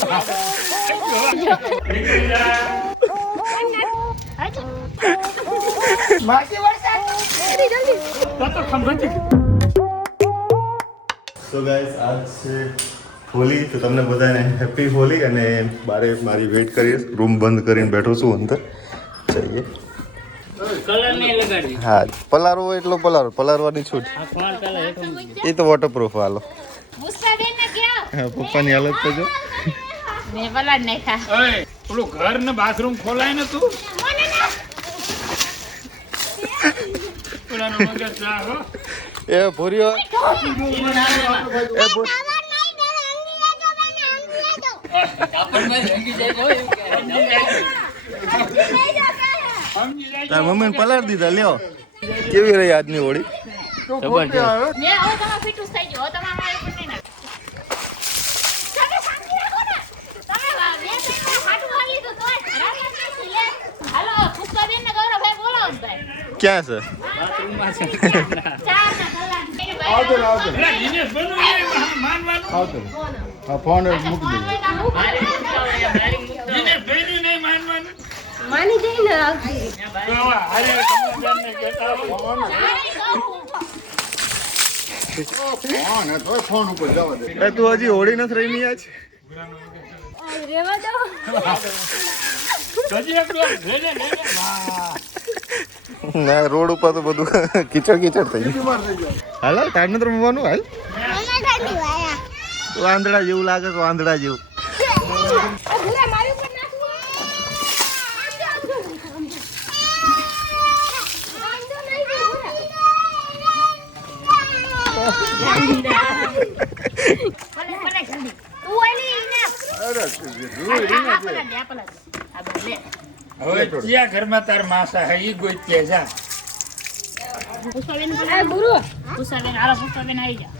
So guys, આજ છે હોલી, તો તમને બધાને હેપી હોલી. અને બારે મારી વેઇટ કરીએ, રૂમ બંધ કરીને બેઠો છું અંદર. જઈએ. કલર નહીં લગાડી. હા, પલારો હોય એટલો પલારો, પલારવાની છૂટ. એ તો વોટરપ્રૂફ હાલો. પપ્પાની હાલત તો જો. મેં પલાર નાખ્યા. ઓય, પેલું ઘર ને બાથરૂમ ખોલાય ને તું. પેલાનો મગજ જા હો. એ ભૂર્યો. તાર મમ્મીને પલાર દીધા, લ્યો. કેવી રહી આજની હોળી? ક્યાં છે? ફોન મૂકી દે. તું હજી હોળી નથી રહી ની આજ? ના, રોડ ઉપર તો બધું કીચડ કીચડ થઈ ગયું. હાલ તાર નથી રમવાનું. હાલ, વાંદડા જેવું લાગે છે, વાંદડા જેવું. હવે ક્યાં ઘરમાં તાર માસા હે ઈ ગોઈ જા. પુષ્પાબેન હાલો, પુષ્પાબેન આવી જા.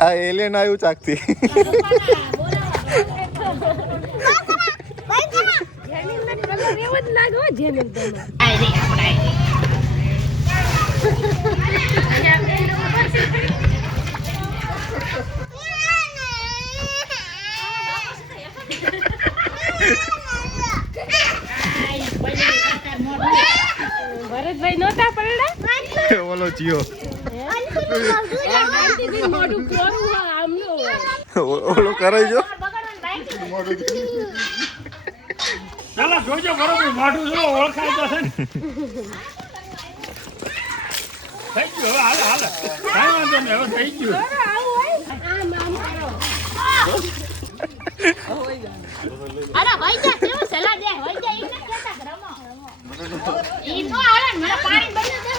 આ એલિયન આવ્યું ચાકતી. ભરતભાઈ નહોતા પડ્યા. ઓલો જીઓ ઓલો કરાઈ જો. ચાલો જોજો બરોબર, મોઢું જો ઓળખાય તો છે ને. થઈ ગયું હવે. હાલ હાલ, કાંઈ વાંધો નહીં, હવે થઈ ગયું. અરે ભાઈ જા, કેવું સલાહ દે? ભાઈ જા, ઈ ન કેતા રમો. ઈ નો આવે ને, મને પાણી બની દે.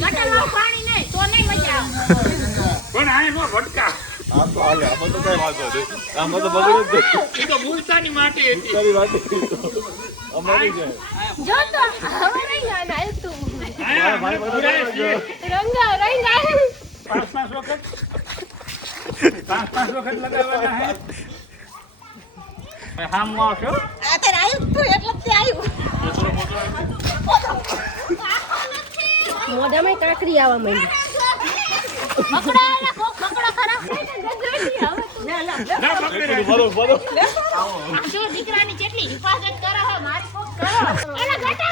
ગટરનું પાણી નહીં તો નહીં મજા આવે. પણ આ નો ભટકા. આમ તો હાલે, આમાં તો કઈ વાંધો નહીં. આમાં તો બગડે જ એ તો મૂળતાની માટી હતી. અમારી છે. જો તો હવે નહીં ના તું. ભાઈ રંગા. 5 વખત લગાવવાના હે. હામ આવશો. અત્યારે આવ્યું તું એટલે તે આવ્યું. મોઢામાં કાકરી આવવા માંડી. પકડાયેલા કોક પકડો ખરા. ના પકડી બરો. જો દીકરાની કેટલી હિફાજત કરો હો, મારી કોક કરો. એલા ગટા.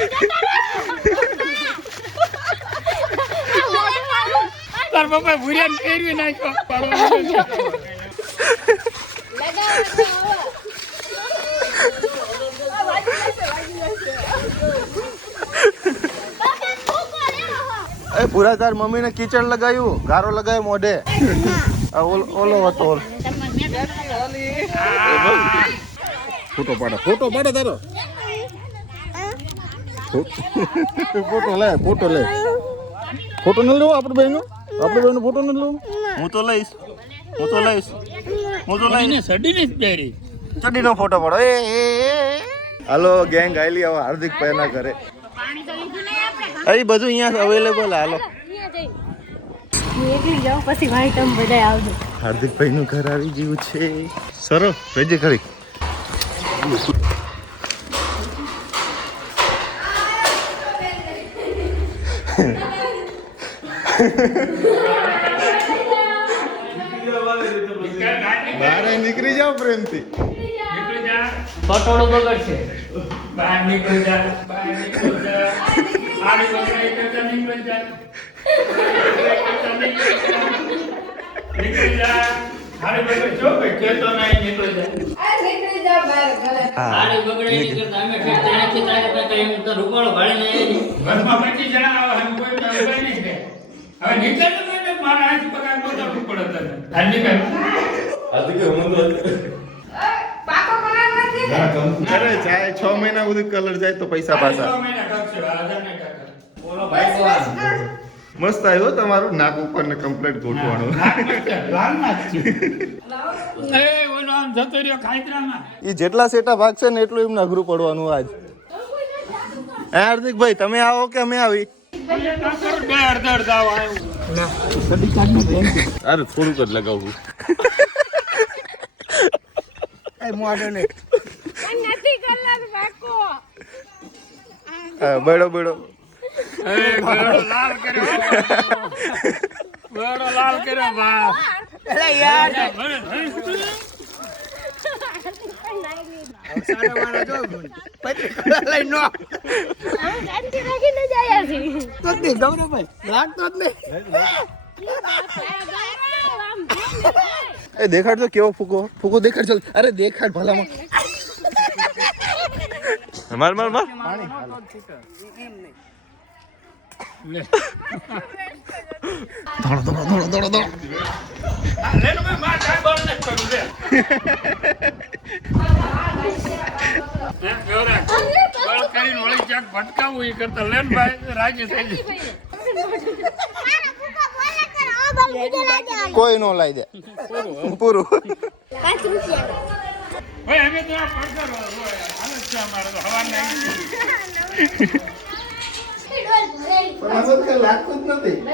તાર પપ્પા ભૂરિયાને ફેરવી નાખ્યો. એ પૂરા તાર મમ્મીને કીચડ લગાવ્યું, ગારો લગાવ્યો મોઢે. ઓલો હતો. ફોટો પાડો તારો. ફોટો લે. ફોટો ન લો આપણે બેનો ફોટો ન લો. હું તો લઈશ. સડીને જ પહેરી. ચડીનો ફોટો પાડો. હાલો ગેંગ આયલી હવે હાર્દિક ભાઈ ના ઘરે. પાણી તો લીધું નહીં આપણે. અહીં બધું અહીંયા અવેલેબલ. હાલો નીકળી જાવ પછી ભાઈ તમે બધા આવજો. હાર્દિકભાઈ નું ઘર આવી ગયું છે. સરો વેજે ખરી. બહાર નીકળી જાઓ પ્રેમથી. નીકળી જા, પટોળું બગડશે. બહાર નીકળી જા, બહાર નીકળી જા. આડી બગડાઈ કરતા નીકળી જા. નીકળી જા. આડી બગડાઈ જો ભાઈ કહેતો નહીં, નીકળી જા. આડી બગડે નહીં કરતા અમે ફેર ત્યાંથી તારે પાસે એમ તો રૂપાળો ભાળીને આવી. બસમાં 25 જણા આવે, અમે કોઈ તો ઉભા નહીં છે. હવે નીકળ તો નહીં, મારા હાથ પગાર બતાવવું પડે તને. હાલ નીકળ. અરે જાય 6 મહિના સુધી કલર જાય તો પૈસા પાછા. 6 મહિના કાપશે, 1000 નહીં કાપે. બોલો ભાઈ બોલ. મસ્ત આવ્યો તમારું નાક ઉપર ને કમ્પ્લીટ ગોઠવાનું. લાલ નાખ છે. એ ઓલો આમ જતો રહ્યો ખાઈત્રામાં. એ જેટલા સેટા ભાગશે ને એટલું એમને અઘરું પડવાનું આજ. હાર્દિકભાઈ તમે આવો કે અમે આવી? બે અડધા અડધા આવ્યું. અરે થોડુંક જ લગાવું. બળો બળો એ ગળો લાલ કર્યો. ગળો લાલ કર્યો બા. અરે યાર. એ દેખાડ તો કેવો ફૂકો ફૂકો દેખાડ ચાલ. અરે દેખાડ ભલામાં. માર માર માર. દોડો દોડો દોડો દોડો દોડો. લે નો મે માર કાઈ બોલ ન કરું લે. હે ગોરા. બોલ કરીને ઓળી ચાક ભટકાવું એ કરતા લેન ભાઈ રાજી થઈ જાય. કોઈ નો લાઈ દે પૂરું. ભાઈ અમે તો આ પડકારો હાલત છે અમારે તો હવા નહીં.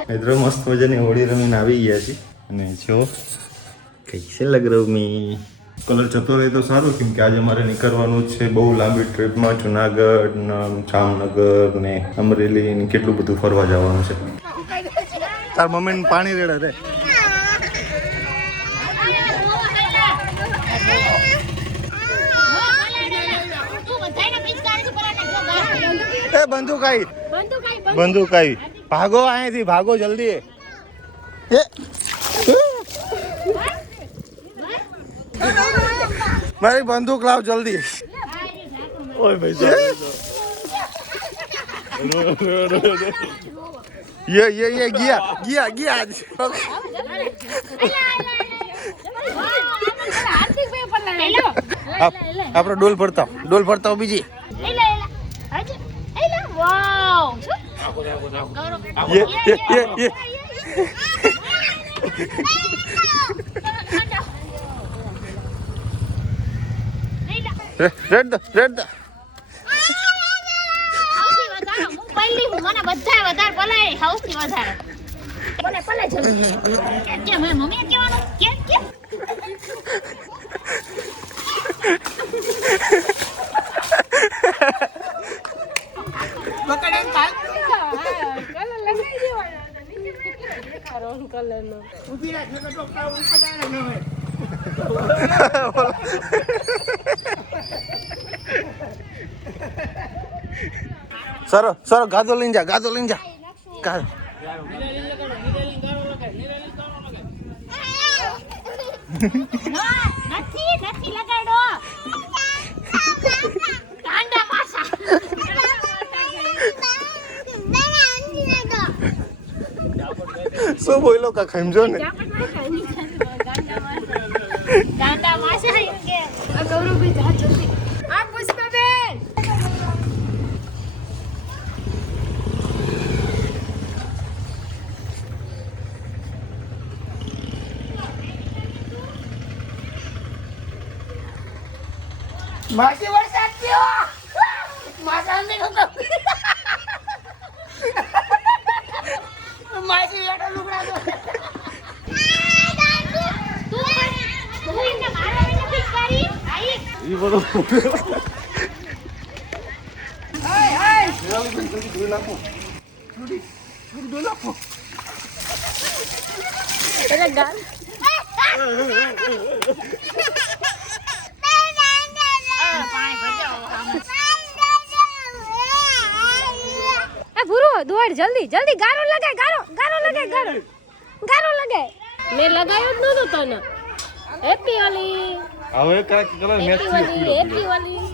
મિત્રો મસ્ત મજાની હોળી રમીને આવી ગયા છે અને જો કૈસે લગ રહ્યો મી. કલર જતો રહે તો સારું, કેમ કે આજે અમારે નીકળવાનું છે બહુ લાંબી ટ્રીપમાં. જુનાગઢ ને જામનગર ને અમરેલી ને કેટલું બધું ફરવા જવાનું છે. તાર મમ્મીને પાણી રેડે રે. એ બંદૂક આવી, બંદૂક આવી. ભાગો અહીંયાથી, ભાગો જલ્દી. એ મારી બંદૂક લાવ જલ્દી. ઓય ભાઈ ये ગયા ગયા ગયા. આપણો ડોલ ભરતા બીજી. ये રેડ દ મને બધા વધારે પલાય સૌથી વધારે બોલે પલે જલ્દી કે મે મમ્મી કહેવાનું કે પકડે કાલ કલર લગાઈ દેવાના રોન કલર નો ઉભી રાખ નકર તો કાવ ઉપડાને ન હોય. સરો ગાદો લઈને જા ગાદો. નથી લગાડો કાંડા પાસા શું બોલો કા ખમજો ને. કાંડા માસા કે ગૌરવભાઈ જા જલ્દી. આ પુષ્પાબેન માસી વરસાદ થયો. માસા ને કહો માસી બેટા લુગડા દો. તું એને મારવાની નથી કરી. આઈ ઈ બધો હાય હાય જલ્દી નાખો. એટલે ગાલ ભૂરો દોડ જલ્દી જલ્દી ગારો લગાય ગારો લગાય મેં લગાયો જ નતો તને હેપી ઓલી હવે કાક કલર મેચ હેપી ઓલી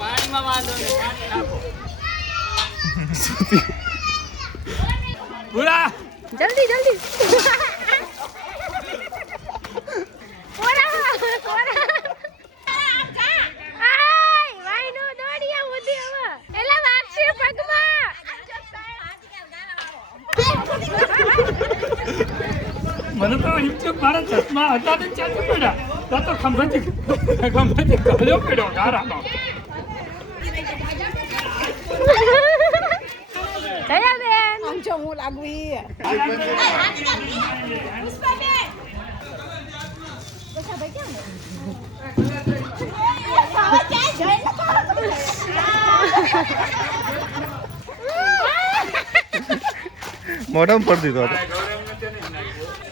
પાણીમાં વાંધો નહીં, પાણી નાખો. પૂરા જલ્દી જલ્દી મને તો એમ છે મારા ચશ્મા હતા ને ચાલુ પડ્યા તો ખંભેથી ગળ્યો પડ્યો ગારાનો દયાબેન જો હું લાગુ ઈ મોઢામાં પડી દીધો હતો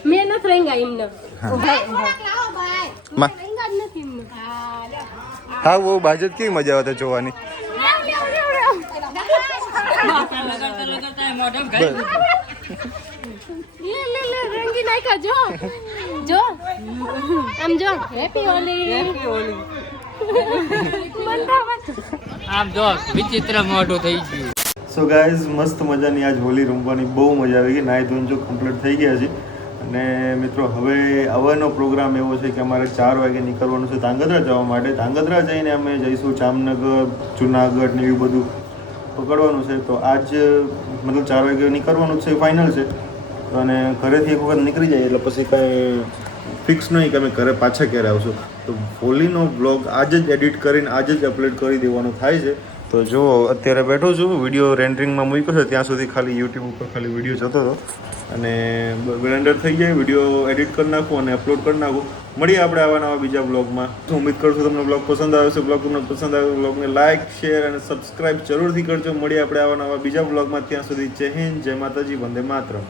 મેં નથી રેંગા એમને માં હા બહુ બાજત કેવી મજા આવે જોવાની લગાડતા લગાડતા મોઢામાં ઘાઈ ગયું. લે રંગી નાખ્યા જો આમ જો હેપી હોલી આમ જો વિચિત્ર મોઢું થઈ ગયું. સો ગાઈઝ મસ્ત મજાની આજ હોલી રમવાની બહુ મજા આવી ગઈ નાહી ધોઈને જો કમ્પ્લીટ થઈ ગયા છે અને મિત્રો હવે હવેનો પ્રોગ્રામ એવો છે કે અમારે 4 વાગે નીકળવાનું છે ધાંગધ્રા જવા માટે ધાંગધ્રા જઈને અમે જઈશું જામનગર જુનાગઢ ને એવું બધું પકડવાનું છે તો આજ મતલબ 4 વાગે નીકળવાનું છે ફાઇનલ છે અને ઘરેથી એક વખત નીકળી જાય એટલે પછી કાંઈ ફિક્સ નહીં કે અમે ઘરે પાછા ક્યારે આવશું તો હોલીનો બ્લોગ આજે જ એડિટ કરીને આજે જ અપલોડ કરી દેવાનો થાય છે તો જો અત્યારે બેઠો છું વિડીયો રેન્ડરિંગમાં મૂક્યો છે ત્યાં સુધી ખાલી યુટ્યુબ ઉપર ખાલી વિડીયો જતો હતો અને રેન્ડર થઈ જાય વિડીયો એડિટ કરી નાખું અને અપલોડ કરી નાખું મળીએ આપણે આવા નવા બીજા બ્લોગમાં ઉમ્મીદ કરું છું તમને બ્લોગ પસંદ આવ્યો છે બ્લોગ તમને પસંદ આવ્યો બ્લોગને લાઇક શેર અને સબસ્ક્રાઇબ જરૂરથી કરજો મળીએ આપણે આવા નવા બીજા બ્લોગમાં ત્યાં સુધી જય હિન્દ જય માતાજી વંદે માતરમ.